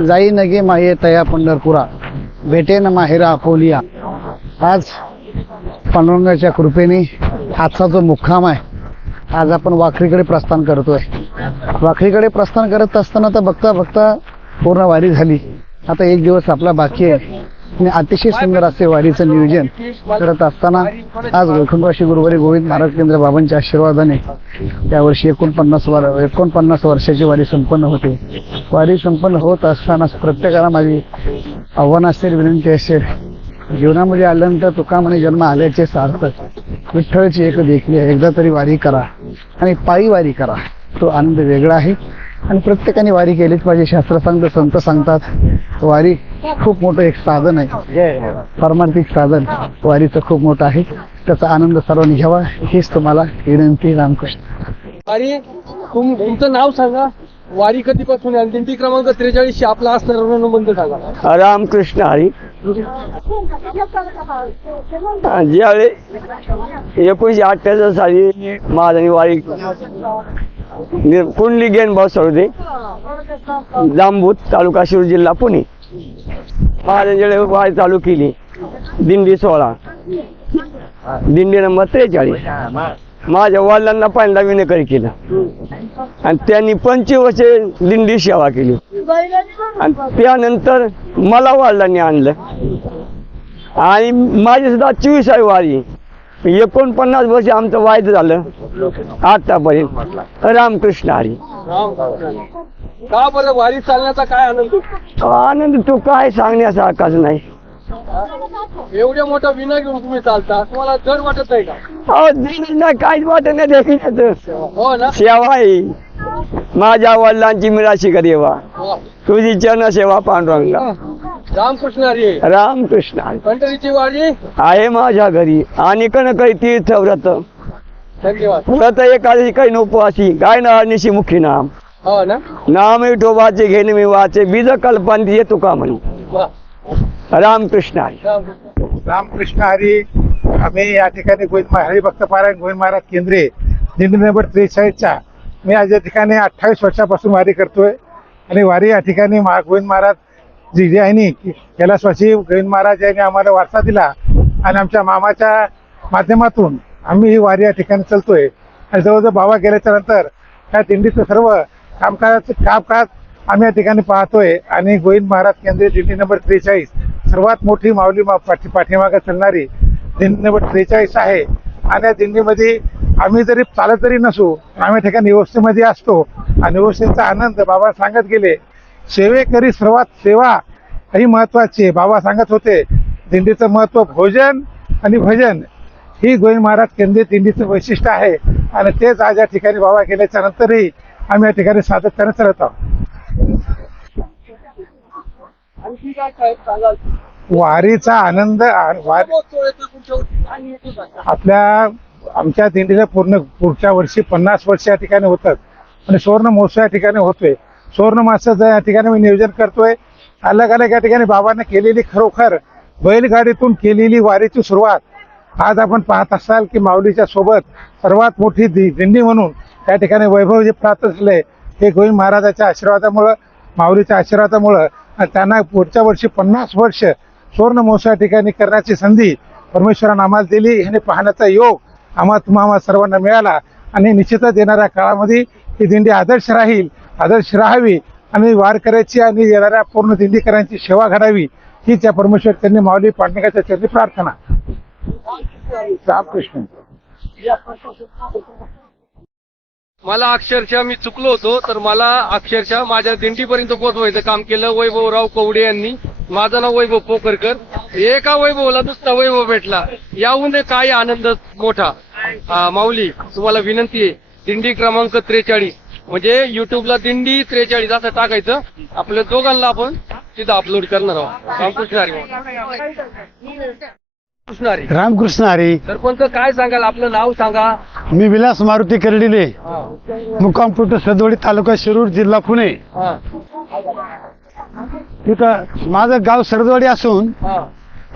जाई नगे माये तया पंढरपुरा, भेटे न माहेरा आपोलिया. आज पांडुरंगाच्या कृपेने आजचा जो मुक्काम आहे, आज आपण वाखरीकडे प्रस्थान करतोय. वाखरीकडे प्रस्थान करत असताना तर बघता बघता पूर्ण वारी झाली. आता एक दिवस आपला बाकी आहे आणि अतिशय सुंदर असे वारीचं नियोजन करत असताना आज वैकुंठवासी गुरुवारी गोविंद महाराज केंद्र बाबांच्या आशीर्वादाने यावर्षी 49 वर्षाची वारी संपन्न होते. वारी संपन्न होत असताना प्रत्येकाला माझी आव्हान असेल, विनंती असेल, जीवनामध्ये आल्यानंतर तुका म्हणे जन्म आल्याचे सार्थक, विठ्ठलची एक देखली आहे, एकदा तरी वारी करा आणि पायी वारी करा. तो आनंद वेगळा आहे आणि प्रत्येकाने वारी केलीच पाहिजे. शास्त्र सांगतं, संत सांगतात, वारी खूप मोठं एक साधन आहे, पारमार्थिक साधन वारीचं खूप मोठं आहे. त्याचा आनंद सर्वांनी घ्यावा हीच तुम्हाला विनंती. रामकृष्ण. आणि तुमचं नाव सांगा, वारी कधीपासून आहे, दिंडी क्रमांक 43 आपला असणारा नंबर सांगा. रामकृष्ण हरी. ज्यावेळी 1948 साली महाराजांनी वारी कुंडली गेनभाव सरोदे, जांबूत, तालुका शिरूर, जिल्हा पुणे, महाराजांनी वारी चालू केली. दिंडी 16, दिंडी नंबर 43. माझ्या वडिलांना पहिल्यांदा विनेकरी केलं आणि त्यांनी 25 वर्षे दिंडी सेवा केली आणि त्यानंतर मला वडिलांनी आणलं आणि माझी सुद्धा 24वी वारी. 49 वर्ष आमचं वायद झालं आतापर्यंत. रामकृष्ण हरी. का बरं वारी चालण्याचा काय आनंद? आनंद तो काय सांगण्यासारखाच नाही. एवढ्या मोठा विना घेऊन तुम्ही चालता, तुम्हाला जड वाटत नाही का? नाही, काहीच वाटत नाही. देखील हो ना. सेवा आहे माझ्या वडिलांची मिळाशी का देवा, तुझी चरण सेवा पांडुरंगा. रामकृष्ण हरी. रामकृष्ण हरी. पंढरीची वारी आहे माझ्या घरी आणि काही तीर्थ व्रत, धन्यवाद. व्रत एकादशी काही उपवासी, गाय निशी मुखी नाम. हो ना. नाम विठोबाचे घेणे मी वाचे, बीज कल्पांती तुका म्हणी. वा. रामकृष्ण हरी. रामकृष्ण हरी. आम्ही या ठिकाणी हरिभक्त पारायण गोविंद महाराज केंद्रे, दिंडी नंबर 43च्या मी आज या ठिकाणी 28 वर्षापासून वारी करतोय आणि वारी या ठिकाणी गोविंद महाराज जी आहे कैलासवासी गोविंद महाराज यांनी आम्हाला वारसा दिला आणि आमच्या मामाच्या माध्यमातून आम्ही ही वारी या ठिकाणी चालतोय. आणि जवळजवळ बाबा गेल्याच्या नंतर या दिंडीचं सर्व कामकाज आम्ही या ठिकाणी पाहतोय. आणि गोविंद महाराज केंद्रीय दिंडी नंबर 43 सर्वात मोठी माऊली पाठीमागे चालणारी दिंडी नंबर 43 आहे. आणि या दिंडीमध्ये आम्ही जरी चालत जरी नसू, आम्ही ठिकाणी व्यवस्थेमध्ये असतो आणि व्यवस्थेचा आनंद बाबा सांगत गेले. सेवेकरी सर्वात सेवा ही महत्वाची आहे. बाबा सांगत होते दिंडीचं महत्व भोजन आणि भजन ही गोविंद महाराज केंद्रीय दिंडीचं वैशिष्ट्य आहे. आणि तेच आज या ठिकाणी बाबा गेल्याच्या नंतरही आम्ही या ठिकाणी सातत्याने चालत आहोत. वारीचा आनंद आमच्या दिंडीला पुढच्या वर्षी 50 वर्ष या ठिकाणी होतात आणि सुवर्ण महोत्सव या ठिकाणी होतोय. सुवर्ण महोत्सवाचं या ठिकाणी मी नियोजन करतोय. अलग अलग या ठिकाणी बाबांना केलेली खरोखर बैलगाडीतून केलेली वारीची सुरुवात आज आपण पाहत असाल की माऊलीच्या सोबत सर्वात मोठी दिंडी म्हणून त्या ठिकाणी वैभव जे प्राप्त झालंय हे गोविंद महाराजाच्या आशीर्वादामुळं, माऊलीच्या आशीर्वादामुळं. आणि त्यांना पुढच्या वर्षी 50 वर्ष सुवर्ण महोत्सव या ठिकाणी करण्याची संधी परमेश्वरानं आम्हाला दिली. हे पाहण्याचा योग आम्हा सर्वांना मिळाला आणि निश्चितच येणाऱ्या काळामध्ये ही दिंडी आदर्श राहावी आणि वारकऱ्याची आणि येणाऱ्या पूर्ण दिंडीकरांची सेवा घडावी हीच या परमेश्वर त्यांनी माऊली पांडुरंगाच्या चरणी प्रार्थना. रामकृष्ण. मला अक्षरशः मी चुकलो होतो, तर मला अक्षरशः माझ्या दिंडीपर्यंत पोहोचवायचं काम केलं वैभवराव कवडे यांनी. माझं नाव वैभव पोकरकर. एका वैभवला दुसरा वैभव भेटला, याहून काय आनंद मोठा. माऊली तुम्हाला विनंती आहे, दिंडी क्रमांक 43 म्हणजे युट्यूबला दिंडी 43 असं टाकायचं, आपल्या दोघांना आपण तिथं अपलोड करणार आहोत. रामकृष्ण हरी. रामकृष्ण हरी. सरपंच काय सांगाल, आपलं नाव सांगा. मी विलास मारुती कर्डिले, मुक्काम पोस्ट सदोडी, तालुका शिरूर, जिल्हा पुणे. तिथं माझं गाव सरदवाडी असून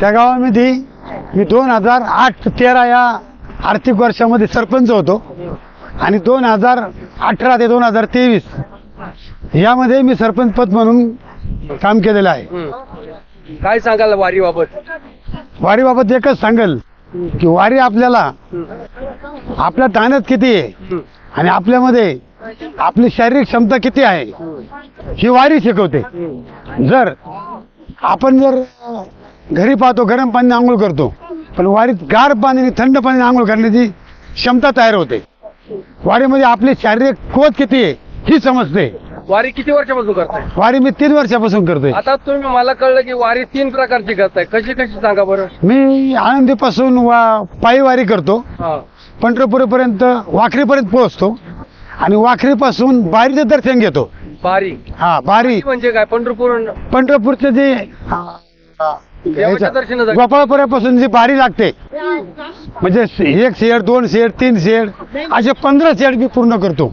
त्या गावामध्ये मी 2008-13 या आर्थिक वर्षामध्ये सरपंच होतो आणि 2018 ते 2023 यामध्ये मी सरपंच पद म्हणून काम केलेलं आहे. काय सांगाल वारीबाबत? वारीबाबत एकच सांगेल की वारी आपल्याला आपल्या ताण्यात किती आहे आणि आपल्यामध्ये आपली शारीरिक क्षमता किती आहे ही वारी शिकवते. जर आपण घरी पाहतो गरम पाणी आंघोळ करतो, पण वारीत गार पाणी आणि थंड पाणी आंघोळ करण्याची क्षमता तयार होते. वारीमध्ये आपली शारीरिक क्वच किती आहे ही समजते. वारी किती वर्षापासून करताय? वारी मी 3 वर्षापासून करतोय. आता तुम्ही मला कळलं की वारी 3 प्रकारची करताय. कशी कशी सांगा बरं. मी आळंदीपासून पायी वारी करतो, पंढरपूरपर्यंत वाखरीपर्यंत पोहोचतो आणि वाखरीपासून बारीचं दर्शन घेतो. बारी बारी म्हणजे काय? पंढरपूरचं जे देवाच्या दर्शनासाठी. गोपाळपुऱ्यापासून जी बारी लागते म्हणजे 1 शेड 2 शेड 3 शेड असे 15 शेड मी पूर्ण करतो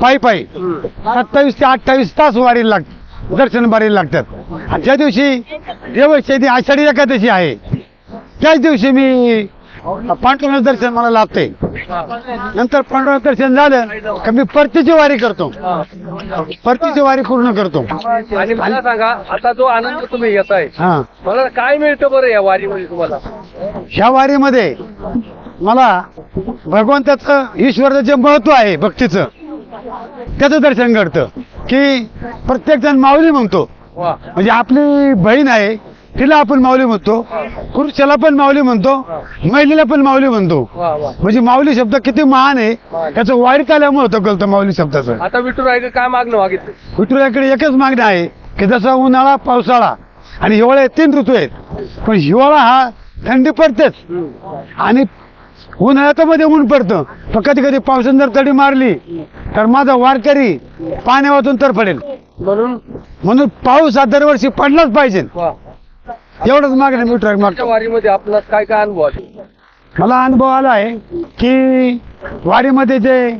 पायी पायी. 27 ते 28 तास वारीला लागतात, दर्शन बारीला लागतात. आणि ज्या दिवशी देवशैती आषाढी एकादशी आहे त्याच दिवशी मी पांडुरंग दर्शन मला लाभते. नंतर पांडुरंग दर्शन झालं का मी परतीची वारी करतो, परतीची वारी पूर्ण करतो. आणि मला सांगा, आता जो आनंद तुम्ही घेताय मला काय मिळतं बरं या वारीमध्ये तुम्हाला? ह्या वारीमध्ये मला भगवंताचं ईश्वराचं जे महत्व आहे भक्तीचं त्याचं दर्शन घडतं. की प्रत्येक जण माऊली म्हणतो, म्हणजे आपली बहीण आहे तिला आपण माऊली म्हणतो, पुरुषाला पण माऊली म्हणतो, महिलेला पण माऊली म्हणतो. म्हणजे माऊली शब्द किती महान आहे त्याचं वारीत आल्यामुळे होतं कळतं माऊली शब्दाचं. आता विठुराय काय मागणं मागितलं? विठुरायाकडे एकच मागणं आहे की जसा उन्हाळा पावसाळा आणि हिवाळा हे 3 ऋतू आहेत, पण हिवाळा हा थंडी पडतेच आणि उन्हाळ्यामध्ये ऊन पडतं. पण कधी कधी पावसाने जर तडी मारली तर माझा वारकरी पाण्या वाचून तर पडेल. म्हणून पाऊस हा दरवर्षी पडलाच पाहिजे, एवढंच मागणं विठुराया मागतो. वारीमध्ये आपला काय काय अनुभव आले? मला अनुभव आला आहे की वारीमध्ये जे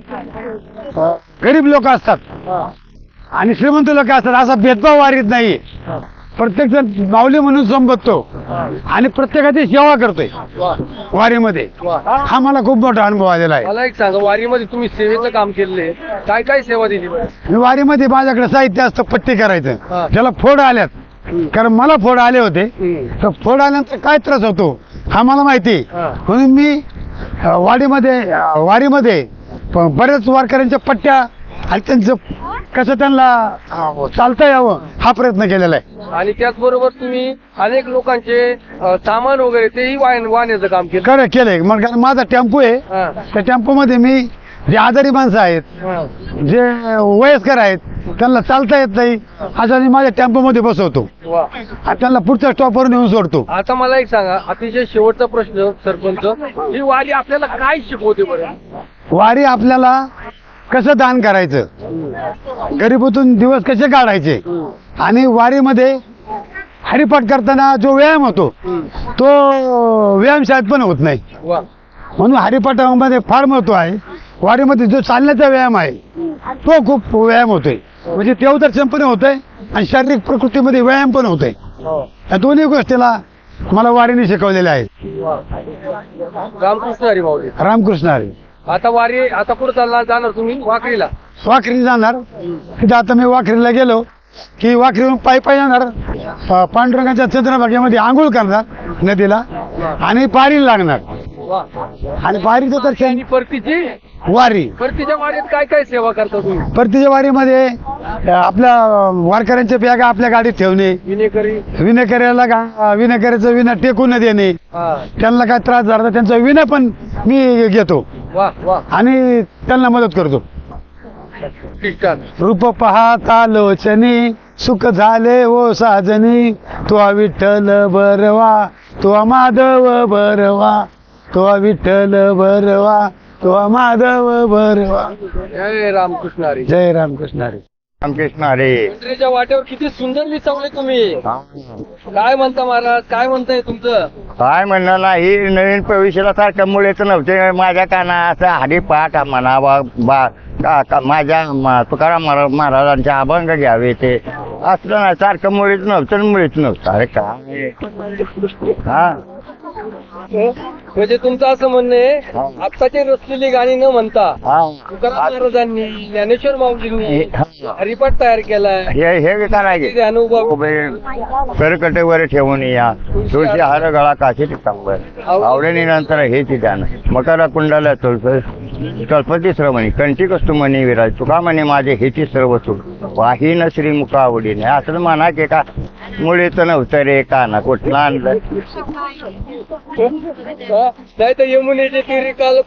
गरीब लोक असतात आणि श्रीमंत लोक असतात असा भेदभाव वारीत नाही. प्रत्येक जण माऊली म्हणून संबोधतो आणि प्रत्येकाची सेवा करतोय वारीमध्ये. हा मला खूप मोठा अनुभव आलेला आहे. मला एक सांगा, वारीमध्ये तुम्ही सेवेचं काम केलेलं, काय काय सेवा दिली? मी वारीमध्ये माझ्याकडे साहित्य असतं पट्टी करायचं, त्याला फोड आल्यात कारण मला फोड आले होते. तर फोड आल्यानंतर काय त्रास होतो हा मला माहिती, म्हणून मी वारीमध्ये बऱ्याच वारकऱ्यांच्या पट्ट्या आणि त्यांचं कसं त्यांना चालता यावं हा प्रयत्न केलेला आहे. आणि त्याचबरोबर तुम्ही अनेक लोकांचे सामान वगैरे तेही वाहण्याचं काम केलंय. मग माझा टेम्पो आहे, त्या टेम्पो मध्ये मी जे आजारी माणसं आहेत, जे वयस्कर आहेत, त्यांना चालता येत नाही अशा मी माझ्या टेम्पो मध्ये बसवतो आणि त्यांना पुढच्या स्टॉपवर नेऊन सोडतो. आता मला एक सांगा, अतिशय शेवटचा प्रश्न सरपंच, ही वारी आपल्याला काय शिकवते बरं? वारी आपल्याला कसं दान करायचं, गरिबीतून दिवस कसे काढायचे आणि वारीमध्ये हरिपाठ करताना जो व्यायाम होतो तो व्यायाम शाळेत पण होत नाही. म्हणून हरिपाठामध्ये फार महत्व आहे. वारीमध्ये जो चालण्याचा व्यायाम आहे तो खूप व्यायाम होतोय, म्हणजे देवदर्शन पण होतंय आणि शारीरिक प्रकृतीमध्ये व्यायाम पण होतोय. या दोन्ही गोष्टीला मला वारीने शिकवलेल्या आहेत. रामकृष्ण हरी माऊली. रामकृष्ण हरी. आता वारी आता पुढे जाणार तुम्ही वाखरीला? वाखरी जाणार. तिथं आता मी वाखरीला गेलो की वाखरीवरून पायी जाणार, पांडुरंगाच्या चंद्रभागेमध्ये आंघोळ करणार नदीला आणि पारीला लागणार. आणि पारीचं दर्शन. परतीची परतीच्या वारीत काय काय सेवा करता तुम्ही? परतीच्या वारीमध्ये आपल्या वारकऱ्यांच्या बॅगा आपल्या गाडीत ठेवणे, विनेकऱ्याचं विना टेकून न देणे, त्यांना काय त्रास झाला त्यांचा विना पण मी घेतो आणि त्यांना मदत करतो. रूप पाहता लोचनी सुख झाले ओ साजनी, तो विठ्ठल बरवा तो माधव बरवा, तो विठ्ठल बरवा तो माधव बरवा. जय रामकृष्ण हरी. जय रामकृष्ण हरी. रामकृष्ण हरी. पंढरीच्या वाटेवर किती सुंदर दिसवले तुम्ही. काय म्हणता महाराज, काय म्हणताय तुमचं? काय म्हणणं नाही, नवीन प्रवेशाला सारखं मुळेच नव्हते माझ्या काना असं हरिपाठ म्हणा माझ्या तुकाराम महाराजांचे अभंग घ्यावे ते असलं नाही, सारखं मुळीच नव्हतं. अरे काय हा म्हणजे तुमचं असं म्हणणं आहे आत्ताची रचलेली गाणी न म्हणता हा तुकाराम महाराजांनी ज्ञानेश्वर माऊलींनी हरिपाठ तयार केलाय हे करायचे ते अनुभव करकटेवर ठेवून या तुळशी हार गळा काशी पितांबर आवडणी नंतर हेच त्यानं मकर कुंडाला कल्पती श्रवणी कंठी कस्तू म्हणी विराज तुका म्हणे माझे हेची सर्व सुख वाहीन श्रीमुख आवडीने असं म्हणा की का मुळीच नव्हतं रे काना कुठला आणलं नाही तर यमुनेचे तिरी काल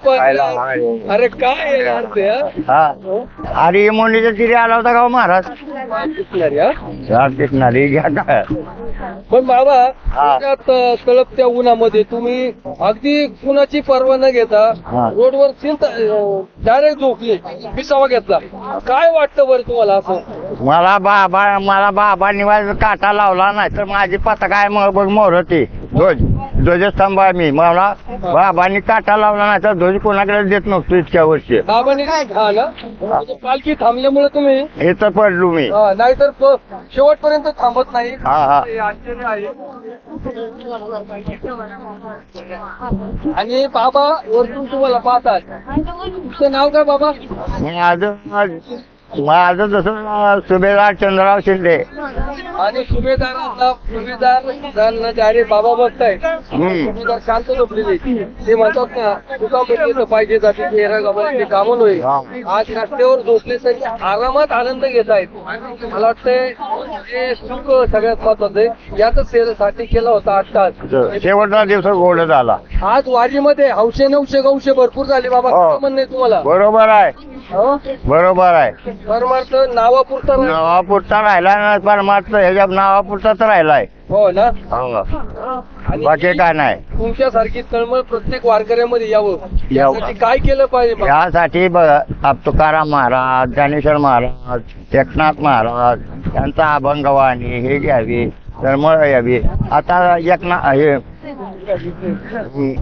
अरे काय आहे यार ते, हा? हा अरे यमुनेच्या तिरी आला होता का हो महाराज दिसणारी घ्या का पण बाबा हा. त्यात तळपत्या उन्हामध्ये तुम्ही अगदी कुणाची पर्वा न घेता हा. रोडवर डायरेक्ट झोपले विसावा घेतला काय वाटतं बरं तुम्हाला असं मला बाबा निवास काटा लावला नाही तर माझी पता काय मग बघ मोर होती ध्वजस्तंभ आहे मी मला बाबांनी काटा लावला नाही तर ध्वज कोणाकडे देत नव्हतो इतक्या वर्षी बाबांनी हा ना म्हणजे पालखी थांबल्यामुळे तुम्ही इथं पडलो मी नाहीतर शेवटपर्यंत थांबत नाही हा हा हे आश्चर्य आहे आणि बाबा वरतून तुम्हाला पाहतात तुमचं नाव काय बाबा माझं जसं सुभेदार चंद्रराव शिंदे आणि सुभेदार अरे बाबा बघताय सुभेदार शांत झोपलेले ते म्हणतात ना तुका म्हणजे पाहिजे जाते ते कामं नव्हे आज रस्त्यावर झोपले तरी आरामात आनंद घेत आहेत मला वाटतंय हे सुख सगळ्यात महत्वाचं आहे याच सेवेसाठी केला होता 8 तास शेवटचा दिवस गोड झाला आज वारीमध्ये हौशे नवशे गौशे भरपूर झाले बाबा हो. काय म्हणणं आहे तुम्हाला बरोबर आहे हो? बरोबर आहे परमार्थ नावापुरता नाही. नावापुरता राहिला ना परमार्थ ह्याच्या नावापुरताच राहिलाय हो ना हो. आणि बाकी काय नाही तुमच्यासारखी तळमळ प्रत्येक वारकऱ्यामध्ये यावं यावं. यासाठी काय केलं पाहिजे बाबा? यासाठी तुकाराम महाराज ज्ञानेश्वर महाराज एकनाथ महाराज यांचा अभंगवाणी हे घ्यावी तळमळ यावी आता हे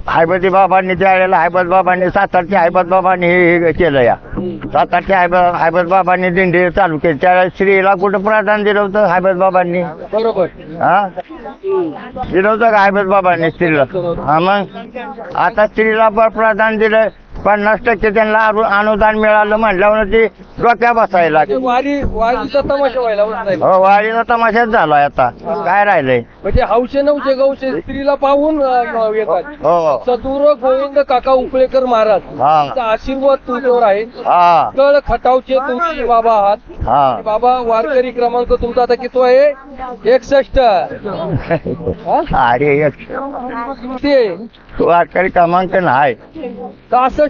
हैबती बाबांनी त्यावेळेला हैबत बाबांनी सातारचे हैबत बाबांनी हे केलं या सातारचे हैबत बाबांनी दिंडी चालू केली त्यावेळेला स्त्रीला कुठं प्राधान्य दिलं होतं हैबत बाबांनी बरोबर हा दिलं होतं का हैबत बाबांनी स्त्रीला हा मग आता स्त्रीला प्राधान्य दिलं 50% त्यांना अनुदान मिळालं म्हटल्यावर ती डोक्या बसायला म्हणजे वारीचा तमाशा व्हायला बसलाय. हो वारीचा तमाशाच झालाय आता काय राहिलंय म्हणजे हौशे नवशे गौशे स्त्रीला पाहून येतात हो सदुर गोविंद काका उपळेकर महाराज हा. त्यांचा आशीर्वाद तुमच्यावर आहे हा कळ खटावचे तुमचे बाबा आहात हा बाबा वारकरी क्रमांक तुमचा आता किती आहे 61 अरे एक ते वारकरी क्रमांक नाही 66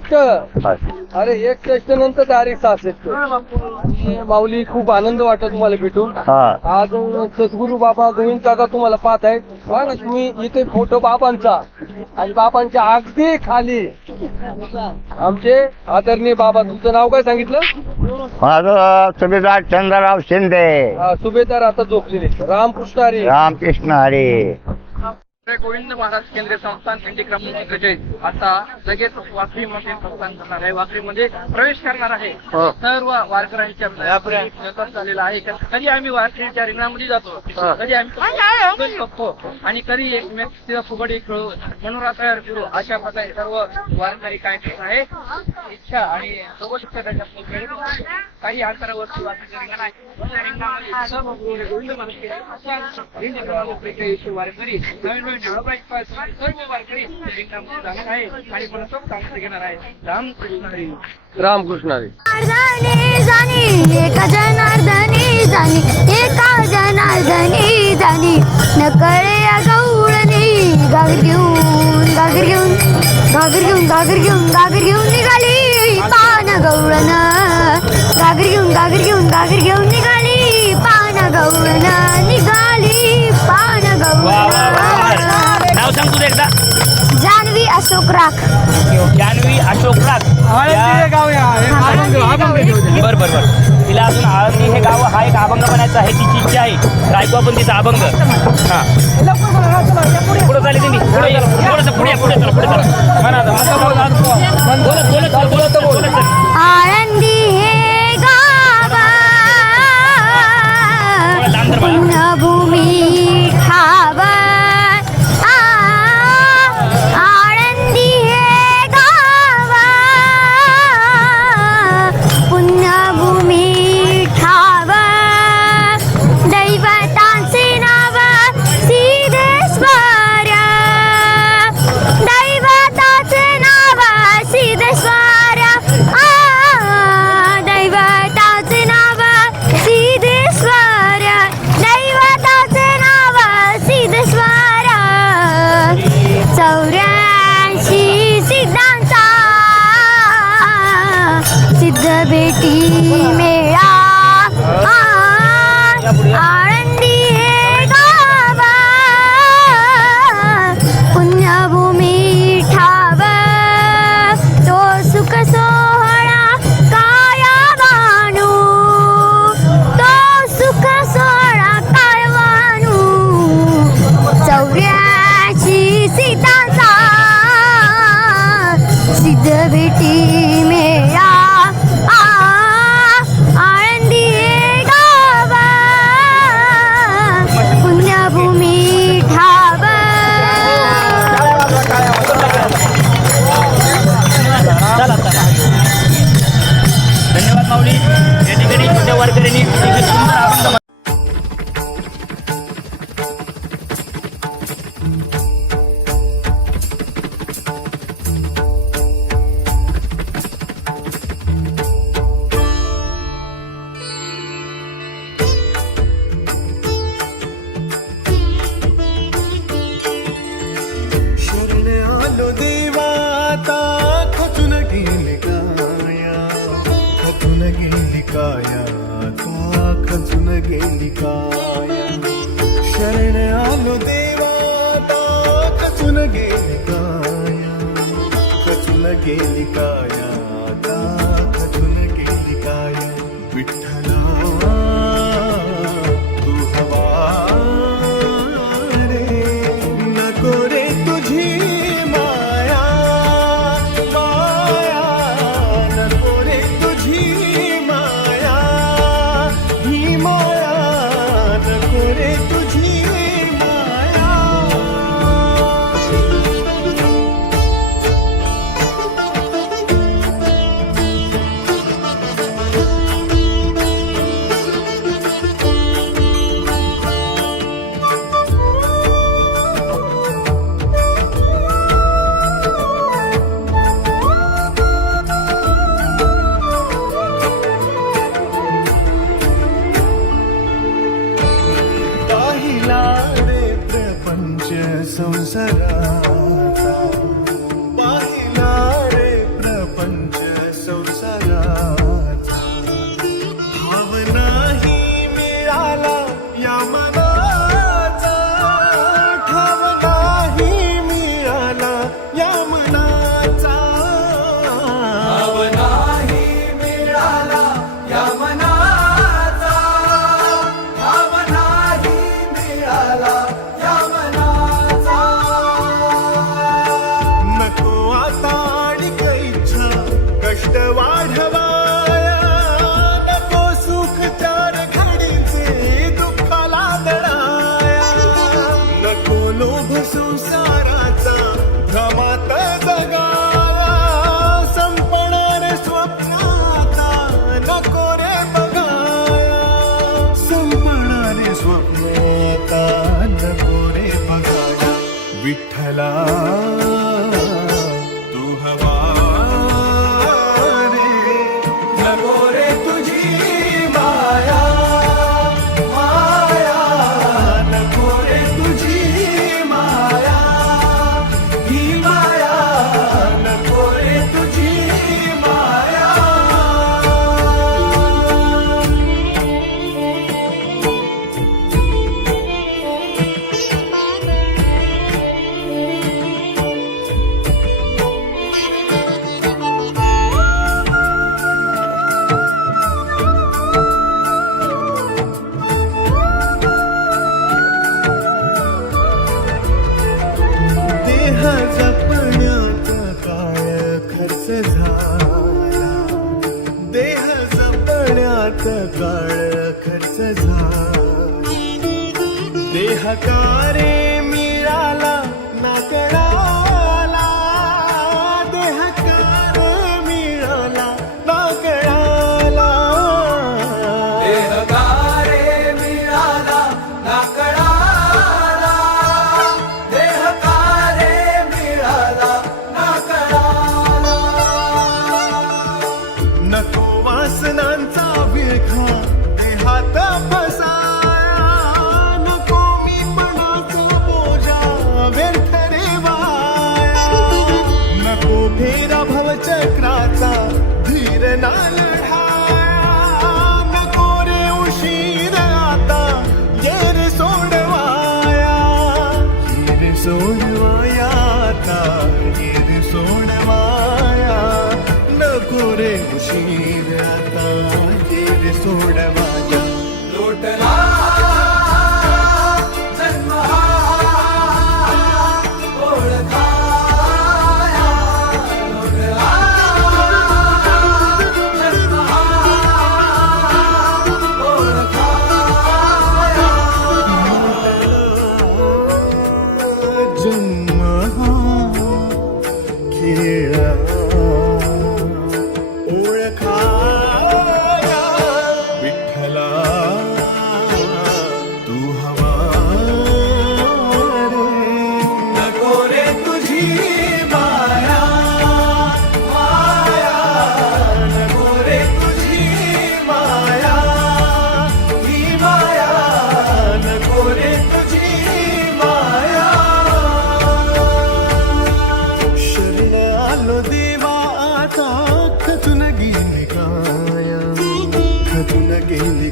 अरे 61 नंतर डायरेक्ट 66 माऊली खूप आनंद वाटत तुम्हाला भेटून हा आज सद्गुरू बाबा गोविंद काका तुम्हाला पाहत आहेत पहा ना तुम्ही इथे फोटो बाबांचा आणि बाबांच्या अगदी खाली आमचे आदरणीय बाबा तुमचं नाव काय सांगितलं माझं सुभेदार चंद्रराव शिंदे सुभेदार आता झोपलेले रामकृष्ण हरी रामकृष्ण हरी गोविंद महाराज केंद्रीय संस्थान दिंडी क्रमांक 43 आता लगेच वाखरीमध्ये प्रस्थान करणार आहे वाखरीमध्ये प्रवेश करणार आहे सर्व वारकऱ्यांच्या झालेला आहे कधी आम्ही वारकऱ्यांच्या रिंगणामध्ये जातो कधी आम्ही बघतो आणि कधी एकमेक फुगडी खेळू मनोरा तयार करू अशा प्रकारे सर्व वारकरी काय करत आहे इच्छा आणि सोबत काही अंतरावरती वारकरी रिंगण आहे रिंगणामध्ये सर्व गोविंद महाराज दिंडी क्रमांक 43 वारकरी नवीन सर्व वारकरी जाणार आहे आणि मनसोक्त आनंद घेणार आहे रामकृष्ण हरी जनार्दनी जाणी एका जनार्दनी जाणी एका जनार्दनी जाणी नकळे गवळणी गागर घेऊन गागर घेऊन गागर घेऊन गागर घेऊन गागर घेऊन निघाली पान गवळण गागर घेऊन गागर घेऊन गागर घेऊन निघाली पान गवळण निघाली पान गवळण नाव सांग तुझं एकदा जानवी अशोक राख जानवी अशोक राख बर बर बर तिला अजून आळंदी हे गाव हा एक अभंग बनायचा आहे तिची इच्छा आहे रायको आपण तिचा अभंग हा पुढे चालेल तुम्ही पुढे थोडंसं पुढे पुढे चला पुढे चला बोलत आळंदी हे गाव पुण्यभूमी ठाव आळंदी गेली काय शरण आलो देवाता खचून गेली काया खचून गेली काया आता खचून गेली काया विठ्ठला तू हवा रे नको रे तुझी माया माया नको रे तुझी माया ही माया नको रे तुझी माया पाहिला रे प्रपंच संसाराचा पाहिला रे प्रपंच संसाराचा भाव नाही मिळाला या मनाचा ठाव नाही मिळाला या मनाचा भाव नाही मिळाला या मनाचा भाव नाही मिळाला या मनाचा नको आता आणिक इच्छा कष्ट वाढवाया नको सुख चार घडीचे दुःखाला दडाया नको लोभ संसाराचा भ्रमात जगाया संपणार स्वप्नाचा नको रे बघाया संपणारे स्वप्नाचा नको रे बघाया विठ्ठला तू हवा रे नको रे तुझी माया माया नको रे तुझी माया ही माया नको रे तुझी माया देह जपण्यात काळ खर्च झाला देह जपण्यात काळ खर्च झाला देहकारे मिळाला ना कळाला देहकार मिळाला ना कळाला देहकारे मिळाला ना कळाला देहकारे मिळाला ना कळाला नको वासनांचा विळखा देहात बसाया नको मी पणा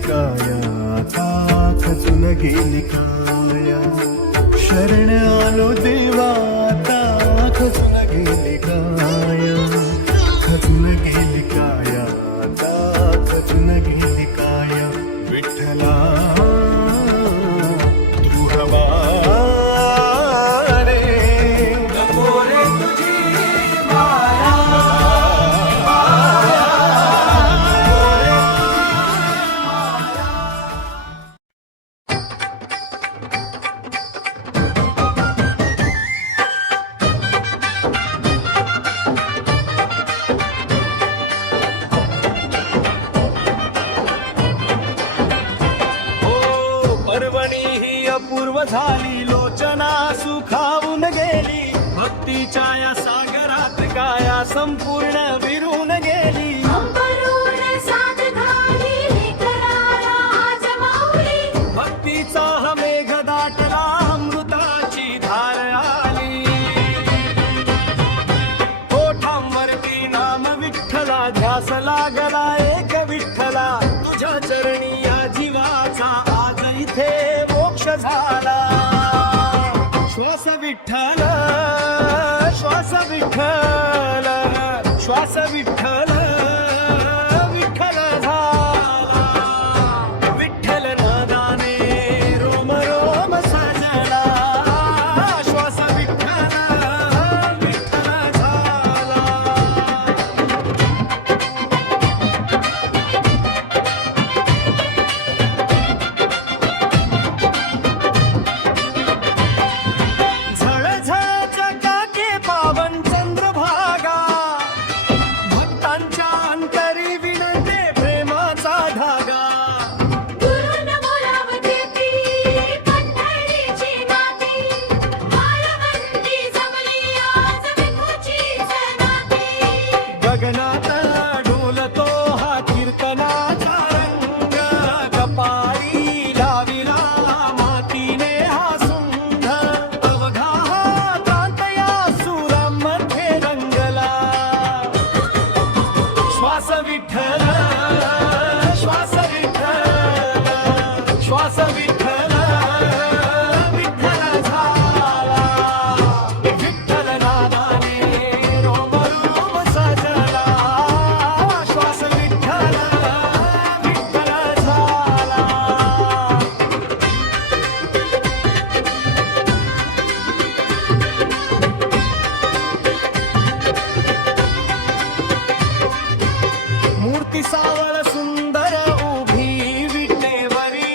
काया आता खचून गेली काया शरण आलो देवा आता खचून गेली काया खचून गेली काया आता खचून गेली काया विठ्ठला तू हवा रे नको रे तुझी माया पर्वणी ही अपूर्व झाली लोचना सुखावून गेली भक्तीच्या या सागरात काया संपूर्ण विरून गेली अंबरून साथ घाली करारा आज माऊली भक्तीचा हा मेघ दाटला अमृताची धार आली ओठांवरती नाम विठ्ठला ध्यास लागला एक विठ्ठला तुझ्या चरणी या जीवाचा आज इथे मोक्ष झाला श्वास विठ्ठल श्वास विठ्ठल श्वास विठ्ठल विठ्ठल झाला विठ्ठल नादाने रोम रोम सजला श्वास विठ्ठल विठ्ठल झाला झळझळ चकाके पावन चंद्रभागा भक्तांच्या अंतरी विणते प्रेमाचा धागा गुरुन बोलावते ती पंढरीची नाती मालवंती जमली आज विठूचीच नाती गगनात डोलतो हा कीर्तनाचा रंग कपाळी लाविला मातीने हा सुंद अवघा हा प्रांत या सुरांमध्ये रंगला श्वास विठ्ठल श्वास विठ्ठल श्वास विठ्ठल विठ्ठल झाला विठ्ठल नादाने रोम रोम सजला श्वास विठ्ठल विठ्ठल झाला मूर्ती सावळ सुंदर उभी विटेवरी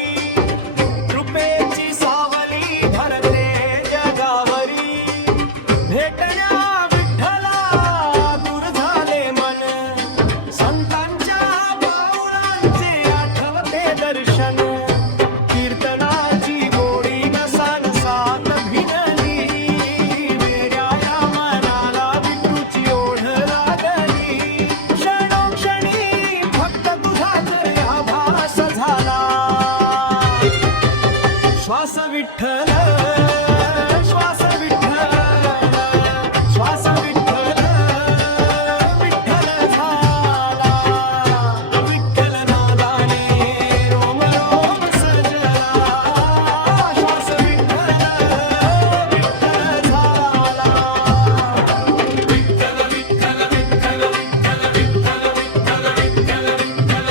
कृपेची सावली भरते जगावरी भेटल्या विठ्ठला दूर झाले मन संतांच्या पाऊलांचे आठवते दर्शन कीर्तनाची गोडी नसानसात भिनली वेड्या या मनाला विठूची ओढ लागली क्षणोक्षणी फक्त तुझाच आभास झाला श्वास विठ्ठल श्वास विठ्ठल श्वास विठ्ठल विठ्ठल झाला विठ्ठल नादाने रोम रोम सजला श्वास विठ्ठल विठ्ठल झाला विठ्ठल विठ्ठल विठ्ठल विठ्ठल विठ्ठल विठ्ठल विठ्ठल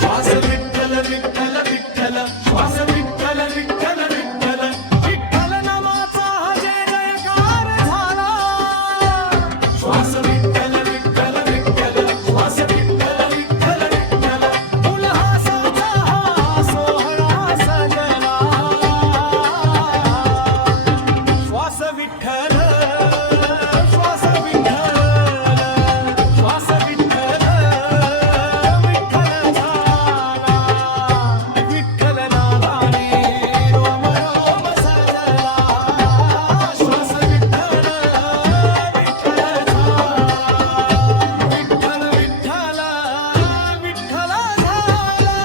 श्वास विठ्ठल विठ्ठल विठ्ठल श्वास विठ्ठल विठ्ठल विठ्ठल विठ्ठल नामाचा जय जयकार झाला श्वास विठ्ठल विठ्ठल विठ्ठल श्वास विठ्ठल विठ्ठल विठ्ठल उल्हासाचा हा सोहळा सजला श्वास विठ्ठल श्वास विठ्ठल श्वास विठ्ठल विठ्ठल झाला विठ्ठल नादाने रोम रोम सजला श्वास विठ्ठल विठ्ठल झाला विठ्ठल विठ्ठल विठ्ठल झाला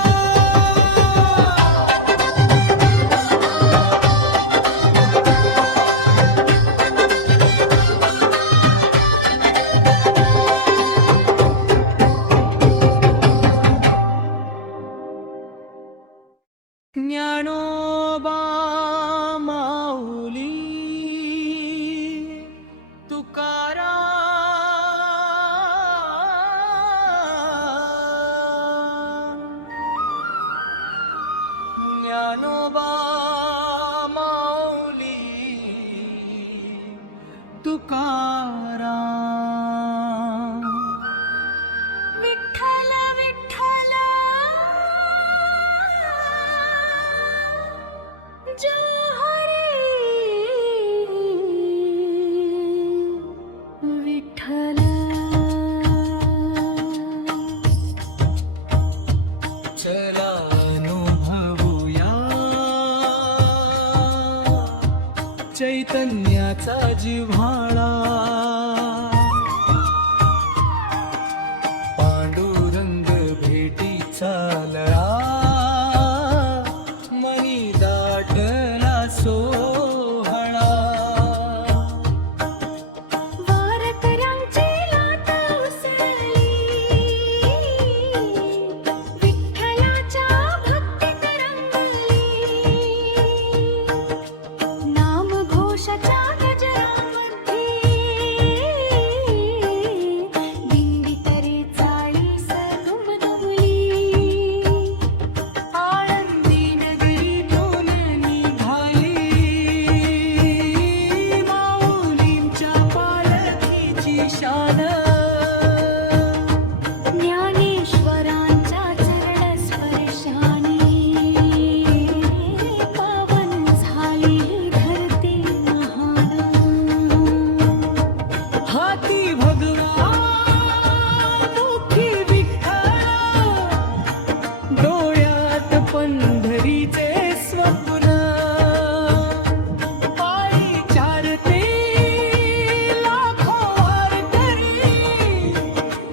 तुकाराम विठ्ठल विठ्ठल जय हरी विठ्ठल चला अनुभवूया चैतन्याचा जिव्हाळा पांडुरंग भेटीचा लळा मनी दाटला सोहळा वारकऱ्यांची लाट उसळली विठ्ठलाच्या भक्तीत रंगली नामघोषाच्या गजरामध्ये दिंडी तरी चाळीस दुमदुमली आळंदी नगरीतून निघाली माऊलींच्या पालखीची शान ज्ञानेश्वरांच्या चरण स्पर्शाने पावन झाली धरती महान हाती भगवा मुखी विठ्ठल डोळ्यात पंढरीचे स्वप्न पायी चालते लाखो वारकरी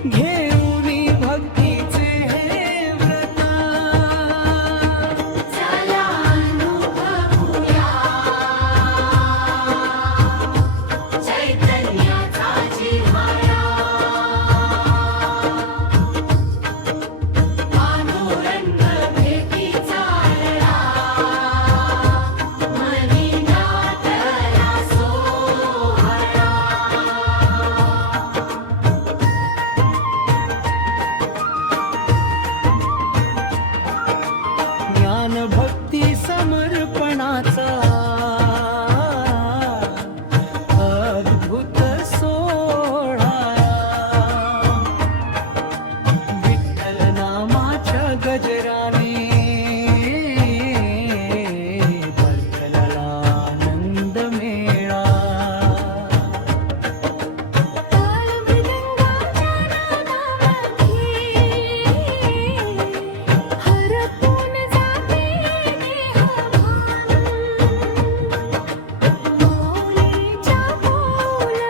घेऊन भक्तीचे हे व्रत चला अनुभवूया चैतन्याचा जिव्हाळा पांडुरंग भेटीचा लळा मनी नाटला सोहळा ज्ञान भक्ती समर्पणाचा अद्भुत सोहळा विठ्ठल नामाच्या गजराने बदलला आनंद मेळा ताल मृदंगाच्या नादामध्ये हरपून जाते देहभान माऊलीच्या बोल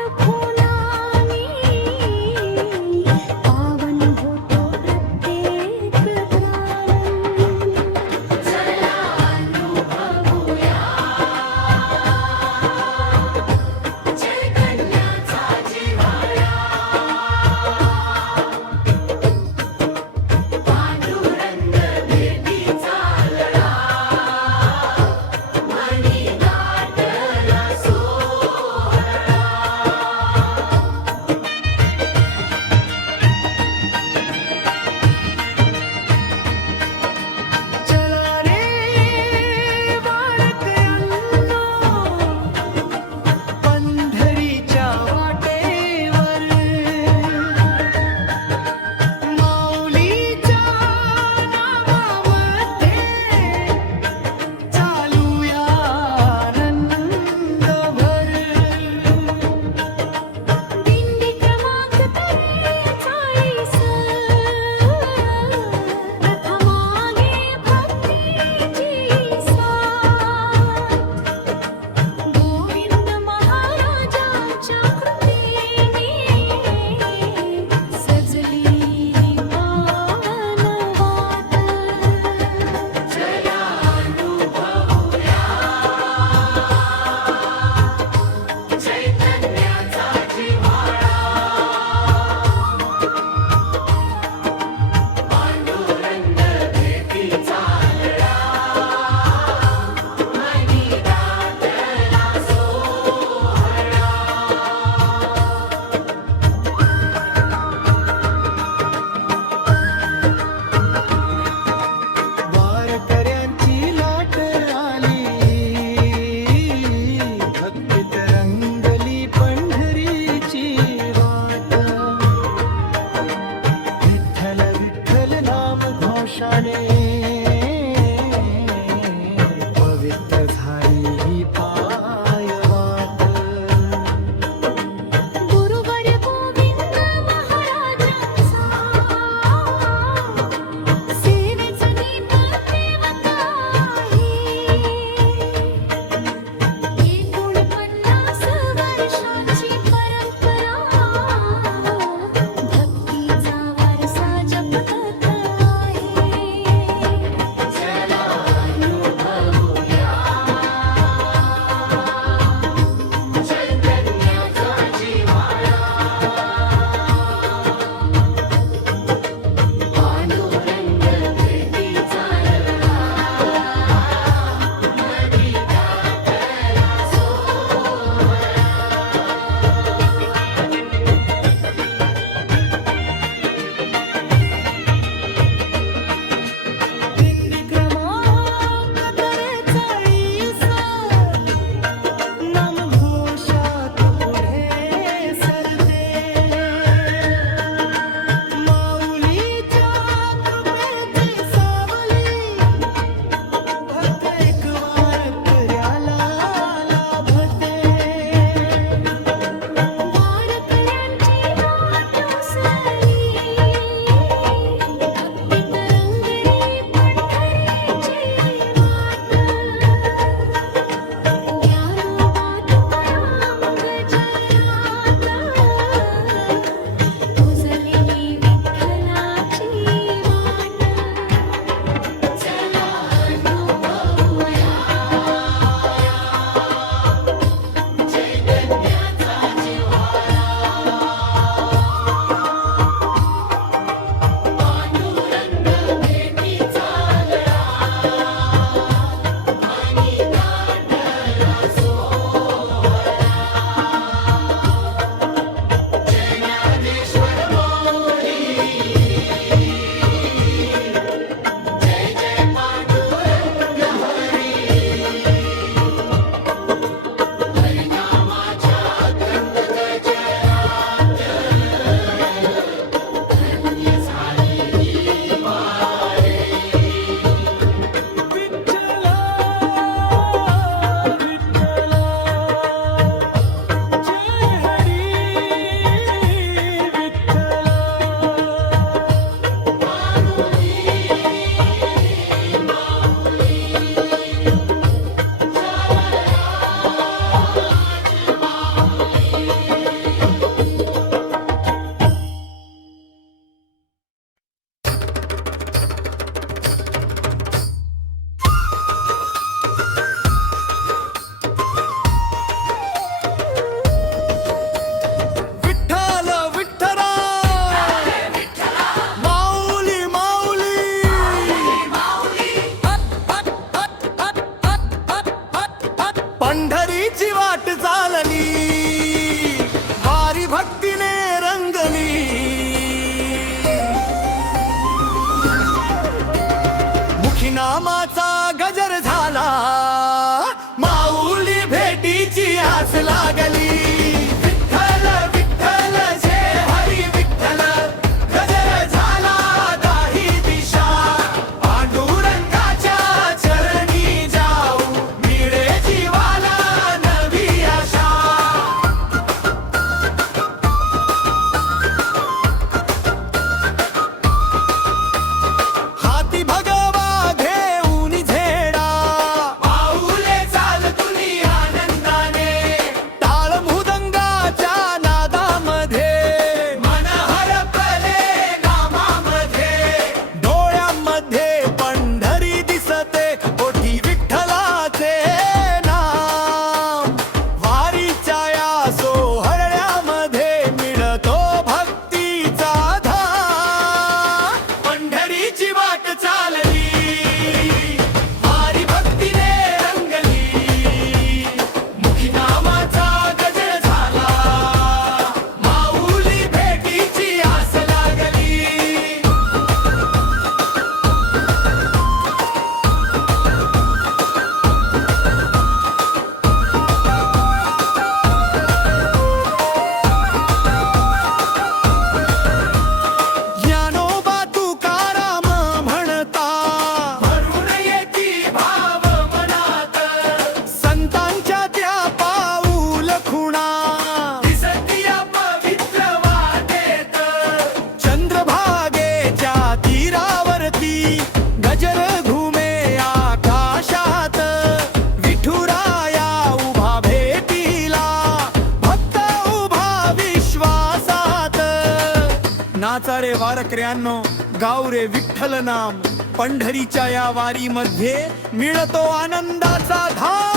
नाचा रे वारकऱ्यांनो, गाव रे विठ्ठल नाम. पंढरीच्या या वारी मध्ये मिळतो आनंदाचा धाम.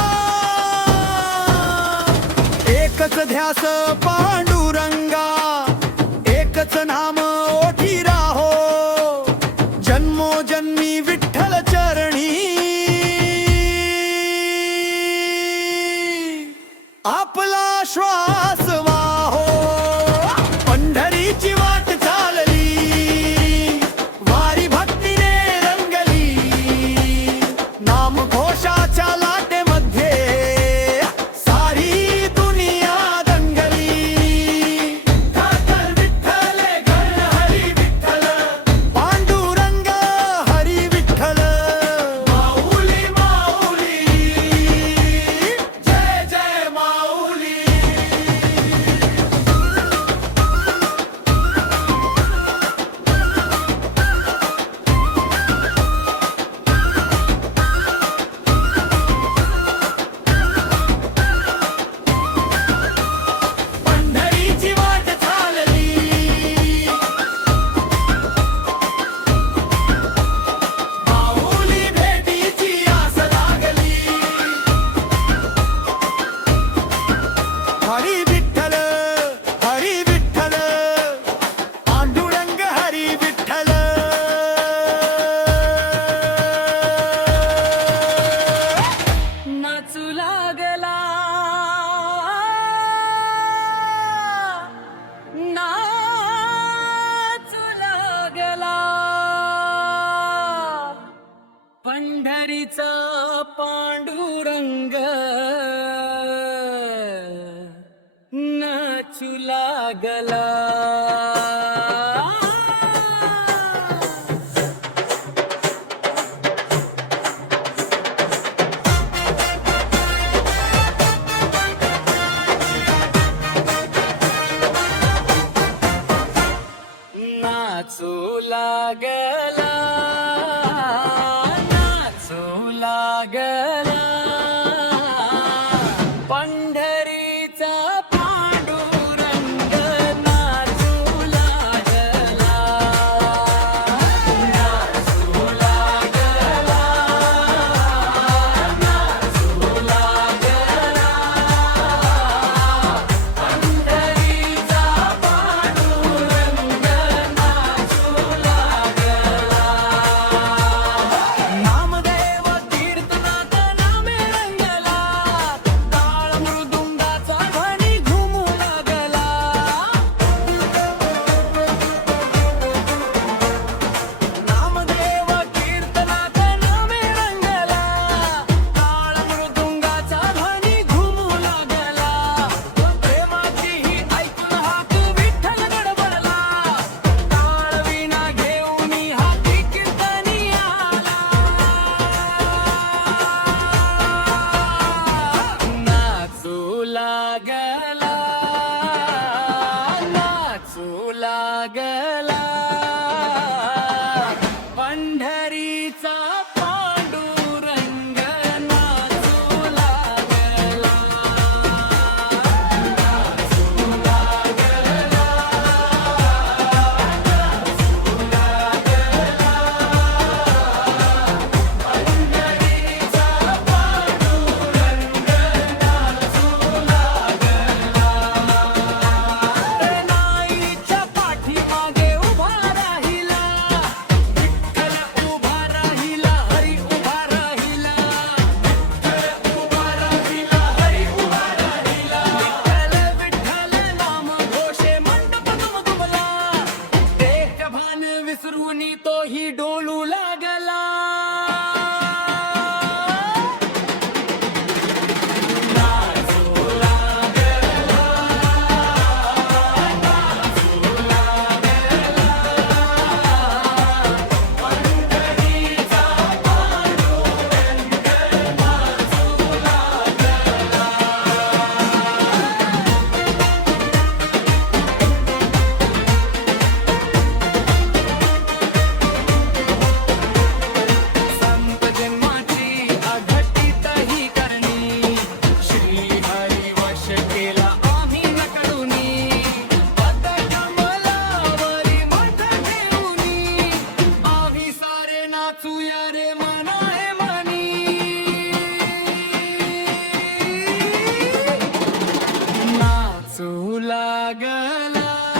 एकच ध्यास पांडुरंगा, एकच नाम ओठी राहो. जन्मोजन्मी विठ्ठल चरणी आपला श्वास वाहो. पंढरीची वाट चालली, वारी भक्तीने रंगली. नाम घोषाच्या लाटेमध्ये सारी दुनिया दंगली. विठ्ठल घन हरी विठ्ठल, पांडुरंग हरी विठ्ठल. माऊली माऊली, जय जय माऊली. पंढरीची वाट चालली, माऊली भेटीची आस लागली. हरी विठ्ठल हरी विठ्ठल, पांडुरंग हरी विठ्ठल. नाचू लागला, नाचू लागला. पंढरीचा पांडुरंग नाचू लागला. नाचू लागला, नाचू लागला. पंढरीचा पांडुरंग नाचू लागला. नाचू लागला, नाचू लागला. पंढरीचा पांडुरंग नाचू लागला. लागला